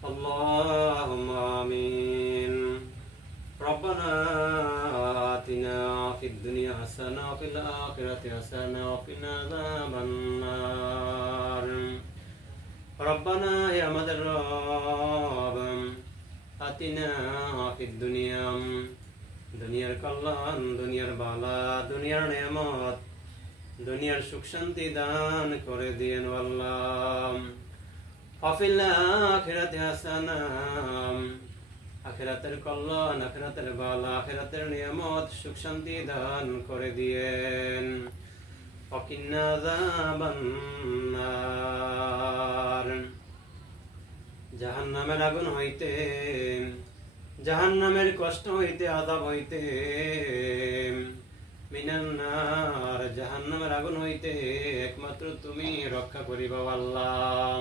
اللهم آمين. ربنا آتنا في الدنيا حسنة وفي الآخرة حسنة وقنا عذاب النار. ربنا يا مدر الرب آتنا في الدنيا দুনিয়ার কল্যাণ, দুনিয়ার বালা, দুনিয়ার নেয়ামত, দুনিয়ার সুখ শান্তি দান করে দিয়েন আল্লাহ। ওয়াফিল আখিরাতি হাসানা, আখিরাতের কল্যাণ, আখিরাতের বালা, আখিরাতের নিয়ামত, সুখ শান্তি দান করে দিয়েন। ওয়াকিন্না আযাবান নার, জাহান্নামের আগুন হইতে, জাহান্নামের কষ্ট হইতে, আযাব হইতে, মিনান নার, জাহান্নামের আগুন হইতে একমাত্র তুমি রক্ষা করিবা আল্লাহ।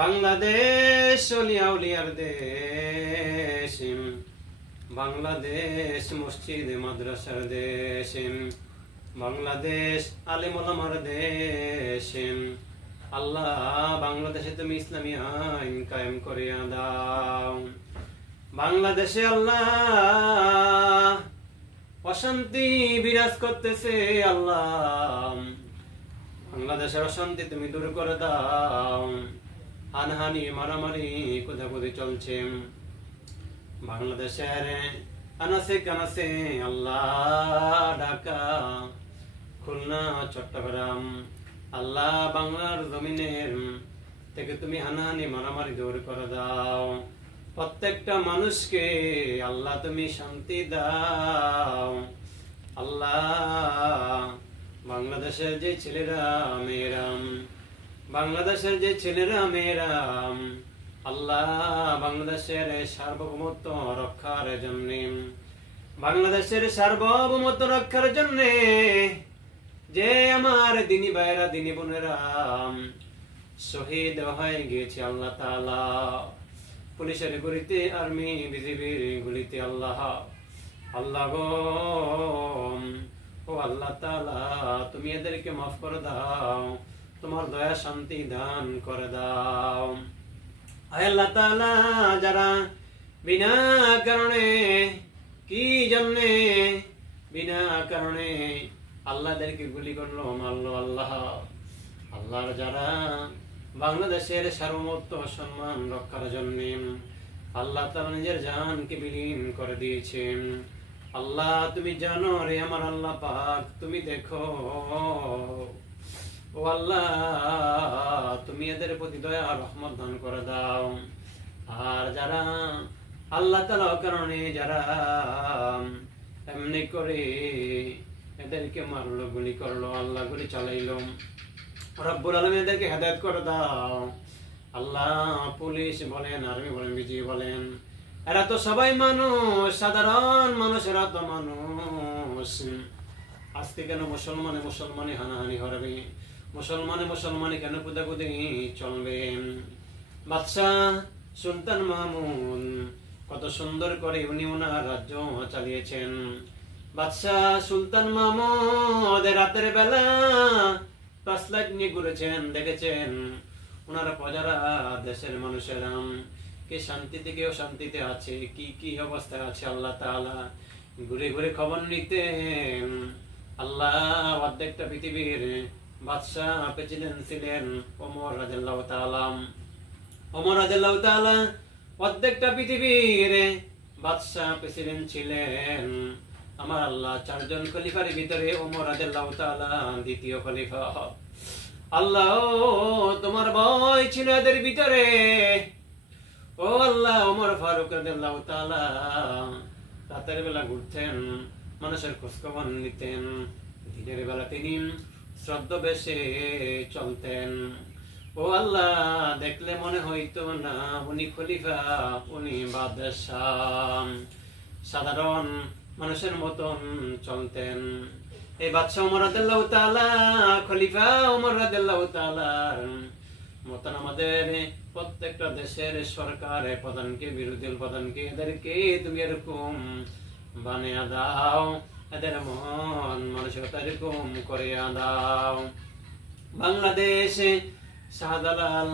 বাংলাদেশ ওলিয়া উলিয়ার দেশ, বাংলাদেশ মসজিদ মাদ্রাসার দেশ, বাংলাদেশ আলেম ওলামার দেশ। আল্লাহ, বাংলাদেশে তুমি ইসলামী আইন কায়েম করিয়া দাও। বাংলাদেশে আল্লাহ অশান্তি বিরাজ করতেছে, আল্লাহ বাংলাদেশের অশান্তি তুমি দূর করে দাও। হানহানি, মারামারি, কোদাকুদি চলছে বাংলাদেশের আনাসে কানাসে, আল্লাহ ঢাকা, খুলনা, চট্টগ্রাম, আল্লাহ বাংলার জমিনের থেকে তুমি হানাহানি মারামারি দূর করে দাও। প্রত্যেকটা মানুষকে আল্লাহ তুমি শান্তি দাও। আল্লাহ বাংলাদেশের যে ছেলেরা মেয়েরা, বাংলাদেশের যে ছেলেরা মেয়েরা, আল্লাহ বাংলাদেশের সার্বভৌমত্ব রক্ষার জন্য, বাংলাদেশের সার্বভৌমত্ব রক্ষার জন্য যে আমার দিনী ভাইরা, দিনী বোনেরা শহীদ হয়ে গিয়েছে, আল্লাহ তাআলা পুলিশের গুলিতে, আর্মি বিজিবির গুলিতে, আল্লাহ আল্লাহ গো, ও আল্লাহ তাআলা তুমি এদেরকে মাফ করে দাও, তোমার দয়া শান্তি দান করে দাও। আয় আল্লাহ তাআলা, যারা বিনা কারণে, কি জন্যে বিনা কারণে আল্লাহদেরকে গুলি করলো, মারলো, আল্লাহ আল্লাহর যারা বাংলাদেশের সার্বভৌমত্ব সম্মান রক্ষার জন্য আল্লাহ তাআলা নিজের জানকে বিলীন করে দিয়েছেন, আল্লাহ তুমি জানো রে আমার আল্লাহ পাক, তুমি দেখো ও আল্লাহ, তুমি এদের প্রতি দয়া রহমত দান করে দাও। আর যারা আল্লাহ তাআলার কারণে যারা এমনি করে এদেরকে মারলো, গুলি করলো, আল্লাহ গুলি চালাইলো, রব্বুল আলামিন এদেরকে হেদায়েত করে দাও। আল্লাহ পুলিশ বলেন, আর্মি বলেন, বিজিবি বলেন, এরা তো সবাই মানুষ, সাধারণ মানুষ, এরা তো মানুষ। আজকে কেন মুসলমানে মুসলমানে হানাহানি হবে, মুসলমানে মুসলমানে কেন কুদাকুদি চলবে? বাদশাহ সুলতান মামুন কত সুন্দর করে উনি ওনার রাজ্য চালিয়েছেন। বাদশাহ সুলতান মামুদ রাতের বেলা টর্চ লাইট নিয়ে ঘুরেছেন, দেখেছেন ওনারা প্রজারা, দেশের মানুষেরা কে শান্তিতে কেউ শান্তিতে আছে, কি কি অবস্থায় আছে, আল্লাহ তাআলা ঘুরে ঘুরে খবর নিতেন। আল্লাহ অর্ধেকটা পৃথিবীর বাদশাহ প্রেসিডেন্ট ছিলেন ওমর রাদিয়াল্লাহু তাআলা। ওমর রাদিয়াল্লাহু তাআলা অর্ধেকটা পৃথিবীর বাদশাহ প্রেসিডেন্ট ছিলেন। আমার আল্লাহ চারজন খলিফার ভিতরে ওমর রাদিয়াল্লাহু তাআলা দ্বিতীয় খলিফা। আল্লাহ তোমার ভয় ছিল এদের ভিতরে, ও আল্লাহ ওমর ফারুক রাদিয়াল্লাহু তাআলা রাতের বেলা ঘুরতেন, মানুষের খোঁজখবর নিতেন, দিনের বেলা তিনি ছদ্মবেশে চলতেন। ও আল্লাহ দেখলে মনে হইতো না উনি খলিফা, উনি বাদশাহ, সাধারণ মানুষের মতন চলতেন। এই বাদশাহ ওমর রাদিয়াল্লাহু তাআলা, খলিফা ওমর রাদিয়াল্লাহু তাআলার মতন আমাদের প্রত্যেকটা দেশের সরকার প্রধানকে, বিরোধী প্রধানকে, এদেরকে তুমি এরকম বানিয়ে দাও, এদের মন মানসিকতা এরকম করে দাও। বাংলাদেশে শাহজালাল,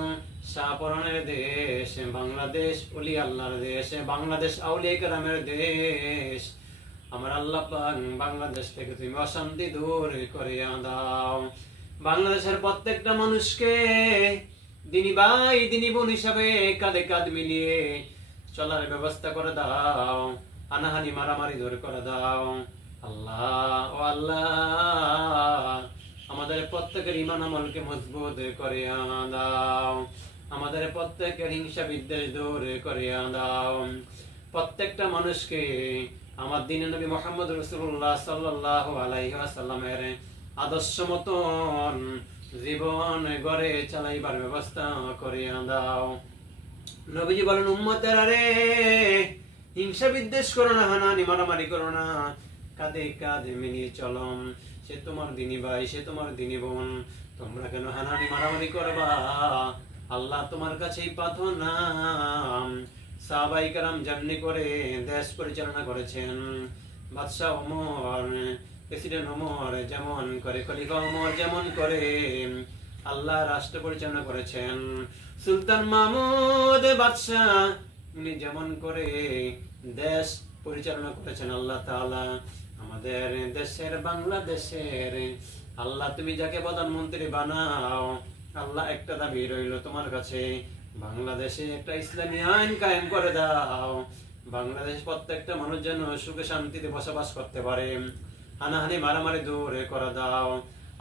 শাহপরানের দেশ বাংলাদেশ, ওলি আল্লাহর দেশ বাংলাদেশ, আউলিয়া কেরামের দেশ। আমার আল্লাহ পাক বাংলাদেশ থেকে তুমি অশান্তি দূর করে দাও। বাংলাদেশের প্রত্যেকটা মানুষকে দিনী ভাই দিনী বোন হিসাবে কাঁধে কাঁধ মিলিয়ে চলার ব্যবস্থা করে দাও। হানাহানি মারামারি দূর করে দাও। আল্লাহ ও আল্লাহ, আমাদের প্রত্যেকের ঈমান আমলকে মজবুত করে দাও। আমাদের প্রত্যেকের হিংসা বিদ্বেষ দূর করে দাও। প্রত্যেকটা মানুষকে আমার দ্বীনে নবী মুহাম্মদ রাসূলুল্লাহ সাল্লাল্লাহু আলাইহি ওয়াসাল্লামের আদর্শ মতন জীবন গড়ে চালাইবার ব্যবস্থা করে দাও। নবীজি বলেন, উম্মতেরা রে, হিংসা বিদ্বেষ করো না, হানাহানি মারামারি করো না, কাঁধে কাঁধে মিলিয়ে চলো। সে তোমার দিনী ভাই, সে তোমার দিনী বোন, তোমরা কেন হানাহানি মারামারি করবা? আল্লাহ তোমার কাছেই প্রার্থনা। সাহাবায়ে কেরাম যেমনি করে দেশ পরিচালনা করেছেন, বাদশাহ ওমর, প্রেসিডেন্ট ওমর যেমন করে, খলিফা ওমর যেমন করে আল্লাহ রাষ্ট্র পরিচালনা করেছেন, সুলতান মাহমুদ বাদশাহ উনি যেমন করে দেশ পরিচালনা করেছেন আল্লাহ তাআলা, আমাদের দেশের বাংলাদেশের আল্লাহ তুমি যাকে প্রধানমন্ত্রী বানাও, আল্লাহ একটা দাবি রইল তোমার কাছে, বাংলাদেশে একটা ইসলামী আইন কায়েম করে দাও। বাংলাদেশ প্রত্যেকটা মানুষ যেন সুখে শান্তিতে বসবাস করতে পারে, হানাহানি মারামারি দূর করে দাও।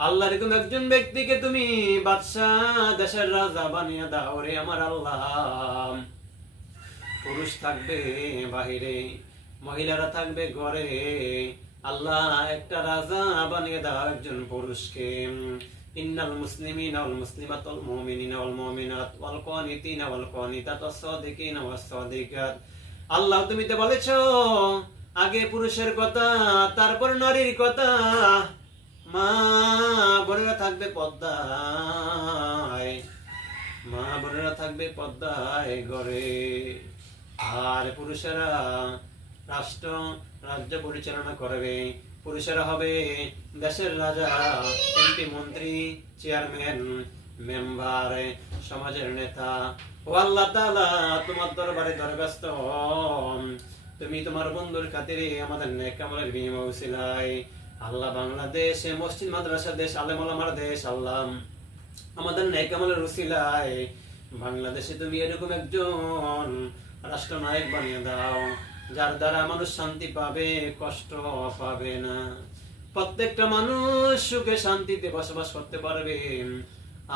আল্লাহ এরকম একজন ব্যক্তিকে তুমি বাদশাহ, দেশের রাজা বানিয়ে দাও রে আমার আল্লাহ। পুরুষ থাকবে বাহিরে, মহিলারা থাকবে ঘরে, আল্লাহ একটা রাজা বানিয়ে দাও একজন পুরুষকে। ইন্নাল মুসলিমিনা ওয়াল মুসলিমাত ওয়াল মুমিনিনা ওয়াল মুমিনাত ওয়াল কানিতিনা ওয়াল কানিতাত ওয়াস সাদিকিনা ওয়াস সাদিকাত। আল্লাহ তুমি তো বলেছো আগে পুরুষের কথা, তারপর নারীর কথা। মা বোনেরা থাকবে পর্দায়, মা বোনেরা থাকবে পর্দায় ঘরে, আর পুরুষেরা রাষ্ট্র রাজ্য পরিচালনা করবে। পুরুষেরা হবে দেশের রাজা, এমপি, মন্ত্রী, চেয়ারম্যান, মেম্বার, সমাজের নেতা। ও আল্লাহ তাআলা, তোমার দরবারে দরখাস্ত, তুমি তোমার বন্ধুর খাতিরে আমাদের নেক আমলের বিনিময় উসিলায় আল্লাহ বাংলাদেশ মসজিদ মাদ্রাসা দেশ, আলেম ওলামার দেশ, আল্লাহ আমাদের নেক আমলের উসিলায় বাংলাদেশে তুমি এরকম একজন রাষ্ট্রনায়ক বানিয়ে দাও যার দ্বারা মানুষ শান্তি পাবে, কষ্ট পাবে না, প্রত্যেকটা মানুষ সুখে শান্তিতে বসবাস করতে পারবে।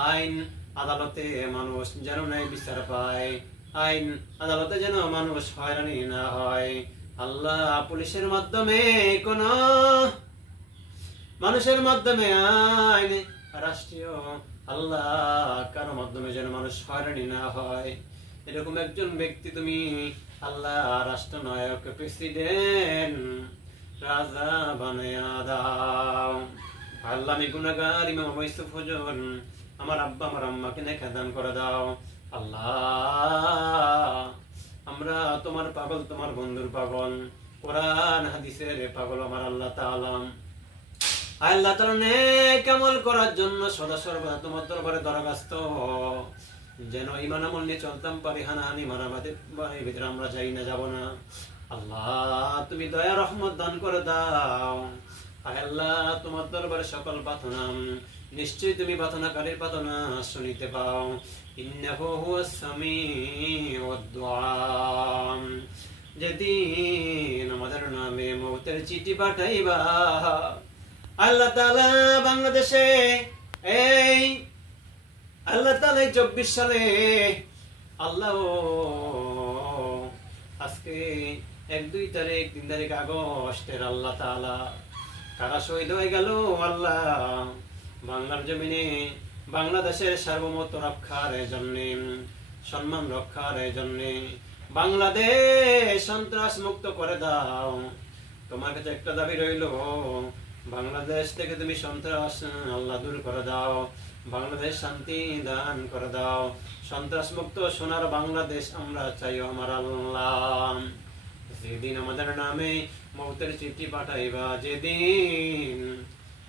আইন আদালতে মানুষ যেন ন্যায় বিচার পায়, আইন আদালতে যেন মানুষ হয়রানি না হয়। আল্লাহ পুলিশের মাধ্যমে কোন মানুষের মাধ্যমে আইন রাষ্ট্রীয়, আল্লাহ কারো মাধ্যমে যেন মানুষ হয়রানি না হয়, এরকম একজন ব্যক্তি তুমি আল্লাহ রাষ্ট্রনায়ক, প্রেসিডেন্ট, রাজা বানায়া দাও। আল্লাহ আমি গুনাহগার ইমাম আবু ইউসুফ হুজুর, আমার আব্বা আমার আম্মাকে নেক দান করে দাও। আল্লাহ আমরা তোমার পাগল, তোমার বন্ধুর পাগল, কোরআন হাদিসের পাগল আমার আল্লাহ তাআলা। আল্লাহ তাআলা নেক আমল করার জন্য সদা সর্বদা তোমার দরবারে দরখাস্ত, যেন ঈমান আমল নিয়ে চলতাম পারি, হানাহানি মারামারির ভিতরে আমরা যাই না, যাব না। আল্লাহ তুমি দয়া রহমত দান করে দাও। আল্লাহ তোমার দরবারে সকল প্রার্থনা, নিশ্চয়ই তুমি প্রার্থনাকারীর প্রার্থনা শুনিতে পাও। ইন্নাহু হুয়াস সামিউদ দুআ। যেদিন আমাদের নামে মওতের চিঠি পাঠাইবা আল্লাহ তাআলা বাংলাদেশে, এই আল্লাহ তাআলা 24 সালে আল্লাহ আজকে 1, 2 তারিখ 3 তারিখ আগস্টের আল্লাহ তাআলা কারা শহীদ হয়ে গেল আল্লাহ বাংলার জমিনে, বাংলাদেশের সার্বভৌমত্ব রক্ষার জন্য, সম্মান রক্ষার জন্য, বাংলাদেশ সন্ত্রাস মুক্ত করে দাও। তোমার কাছে একটা দাবি রইল, বাংলাদেশ থেকে তুমি সন্ত্রাস আল্লাহ দূর করে দাও, বাংলাদেশ শান্তি দান করে দাও, সন্ত্রাস মুক্ত সোনার বাংলাদেশ আমরা চাই আমার আল্লাহ। যেদিন আমাদের নামে মওতের চিঠি পাঠাইবা, যেদিন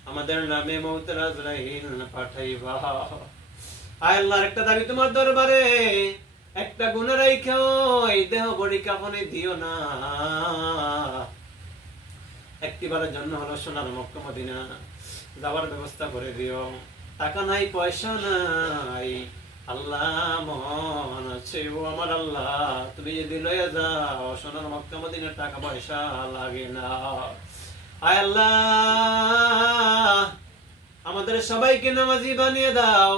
আমাদের নামে মওতের আজরাইল পাঠাইবা আয় আল্লাহর একটা দাবি তোমার দরবারে, একটা গুনাহ রাইখাও এই দেহ বড়ি কাফনে দিও না, একটিবারের জন্য হলো সোনার মক্কা মদিনা যাওয়ার ব্যবস্থা করে দিও। টাকা নাই পয়সা নাই আল্লাহ, মন আছে ও আমার আল্লাহ, তুমি যদি লয়ে যাও সোনার মক্কা মদিনার টাকা পয়সা লাগে না। আয় আল্লাহ আমাদের সবাইকে নামাজি বানিয়ে দাও,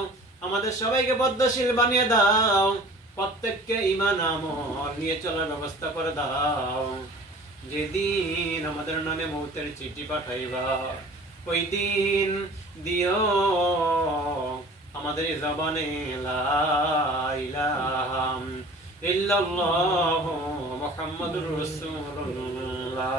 আমাদের সবাইকে পদ্মশীল বানিয়ে দাও, প্রত্যেককে ঈমান আমল নিয়ে চলার ব্যবস্থা করে দাও। যেদিন আমাদের নামে মৌতের চিঠি পাঠাইবা ওই দিন দিও আমাদের জবানে লা ইলাহা ইল্লাল্লাহু মুহাম্মাদুর রাসূলুল্লাহ।